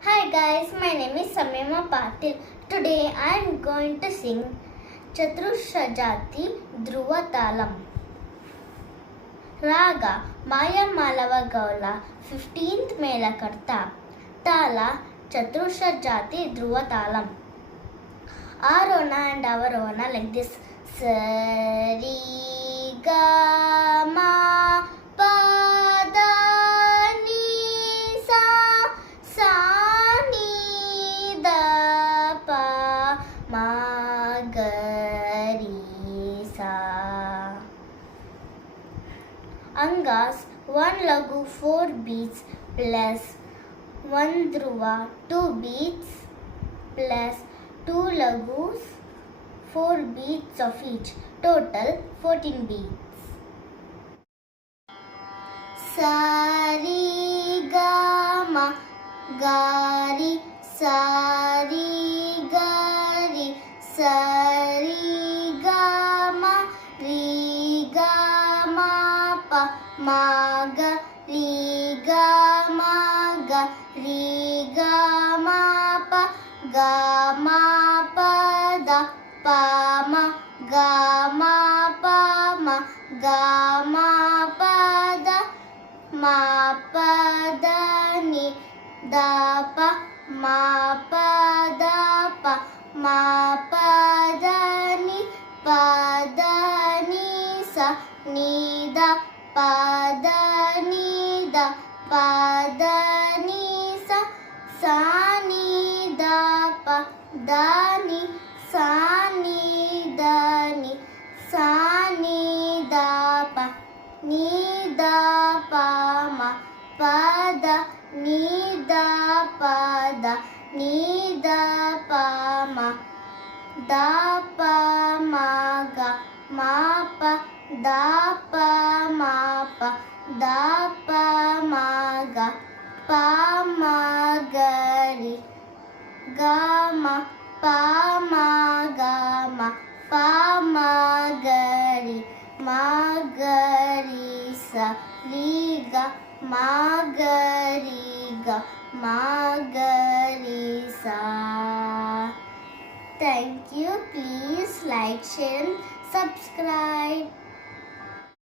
Hi guys, my name is Samima Patil. Today I am going to sing Chaturshajati Dhruva Talam. Raga Maya Malava Gaula 15th Melakarta. Tala Chaturshajati Dhruva Talam. Arona and Avarona like this. Sari Ga Ma Pa Da Ni Sa Sa Ni Da Pa Ma Ga Ri Sa. Angas 1 lagu 4 beats plus 1 dhruva 2 beats plus 2 lagus 4 beats of each, total 14 beats. Sari ga ma gari sari gari sari ga ma ri ga ma pa ma ga ri ga ma pa ga ma pa da pa ma ga ma pa ma ga ma pa da ma pa da ni da pa ma pa da pa ma pa da ni sa ni da pa da ni sa ni da pa da ni sa ni da pa ni da pa ma pa da ni da pa da ni da pa ma da pa ma ga ma pa da pa ma pa da pa ma ga pa ma ga ri ga ma pa ma ga ma pa ma ga ri sa ri ga ma ga ri sa. Thank you. Please like, share and subscribe.